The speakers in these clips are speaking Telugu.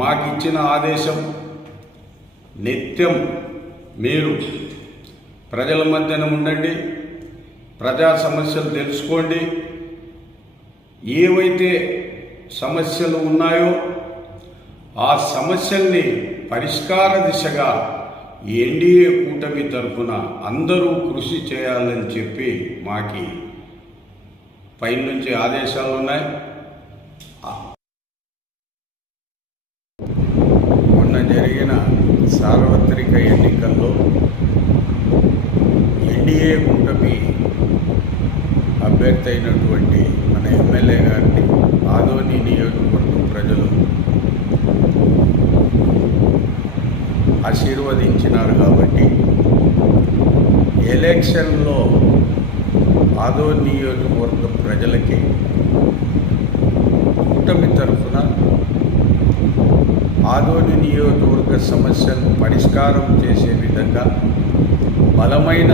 మాకిచ్చిన ఆదేశం నిత్యం మీరు ప్రజల మధ్యన ఉండండి, ప్రజా సమస్యలు తెలుసుకోండి, ఏవైతే సమస్యలు ఉన్నాయో ఆ సమస్యల్ని పరిష్కార దిశగా ఎన్డీఏ కూటమి తరఫున అందరూ కృషి చేయాలని చెప్పి మాకి పైనుంచి ఆదేశాలు ఉన్నాయి. మొన్న జరిగిన సార్వత్రిక ఎన్నికల్లో ఎన్డీఏ కూటమి అభ్యర్థి అయినటువంటి మన ఎమ్మెల్యే గారిని ఆదోని నియోజకవర్గం ప్రజలు ఆశీర్వదించినారు. కాబట్టి ఎలక్షన్లో ఆదోని నియోజకవర్గ ప్రజలకి కూటమి తరఫున ఆదోని నియోజకవర్గ సమస్యలను పరిష్కారం చేసే విధంగా బలమైన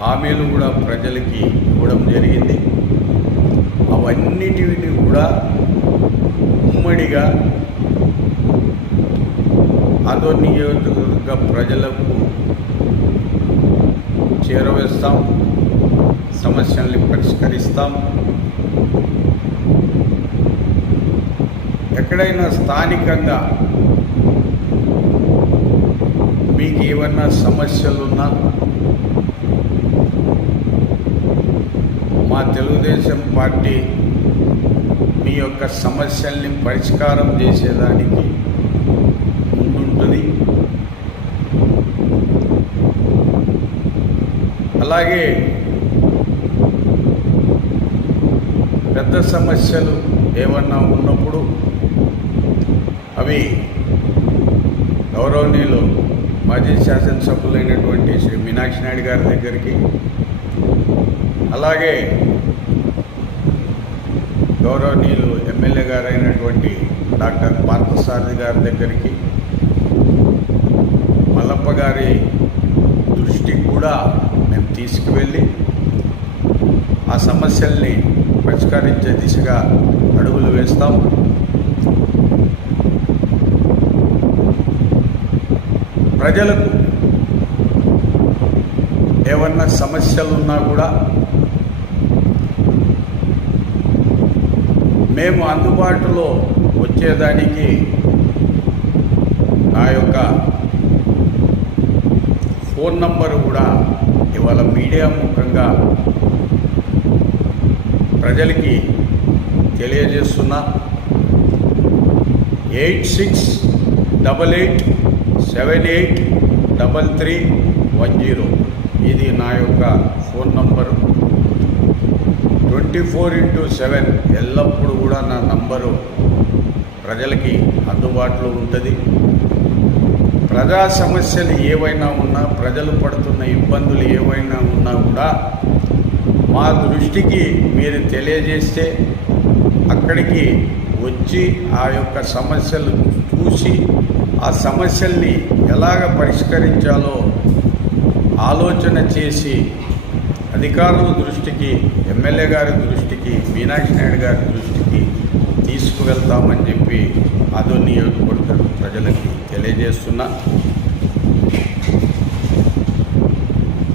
హామీలు కూడా ప్రజలకి ఇవ్వడం జరిగింది. అవన్నిటిని కూడా ఉమ్మడిగా ఆదోని నియోజకవర్గ ప్రజలకు చేరవేస్తాం, సమస్యల్ని పరిష్కరిస్తాం. ఎక్కడైనా స్థానికంగా మీకు ఏమన్నా సమస్యలున్నా మా తెలుగుదేశం పార్టీ మీ యొక్క సమస్యల్ని పరిష్కారం చేసేదానికి ముందుంటుంది. అలాగే పెద్ద సమస్యలు ఏమన్నా ఉన్నప్పుడు అవి గౌరవనీయులు మాజీ శాసనసభ్యులైనటువంటి శ్రీ మీనాక్షి నాయుడు గారి దగ్గరికి, అలాగే గౌరవనీయులు ఎమ్మెల్యే గారైనటువంటి డాక్టర్ పార్థసారథి గారి దగ్గరికి, మల్లప్ప గారి దృష్టికి కూడా మేము తీసుకువెళ్ళి ఆ సమస్యల్ని పరిష్కరించే దిశగా అడుగులు వేస్తాం. ప్రజలకు ఏమన్నా సమస్యలున్నా కూడా మేము అందుబాటులో వచ్చేదానికి నా యొక్క ఫోన్ నంబరు కూడా ఇవాళ మీడియా ముఖంగా ప్రజలకి తెలియజేస్తున్నా. 8688783310. ఇది నా యొక్క ఫోన్ నంబరు. 24/7 ఎల్లప్పుడూ కూడా నా నంబరు ప్రజలకి అందుబాటులో ఉంటుంది. ప్రజా సమస్యలు ఏవైనా ఉన్నా, ప్రజలు పడుతున్న ఇబ్బందులు ఏవైనా ఉన్నా కూడా మా దృష్టికి మీరు తెలియజేస్తే అక్కడికి వచ్చి ఆ యొక్క సమస్యలు చూసి ఆ సమస్యల్ని ఎలాగ పరిష్కరించాలో ఆలోచన చేసి అధికారుల దృష్టికి, ఎమ్మెల్యే గారి దృష్టికి, మీనాక్షి నాయుడు గారి దృష్టికి తీసుకువెళ్తామని చెప్పి ఆదోని నియోజకవర్గ ప్రజలకి తెలియజేస్తున్నా.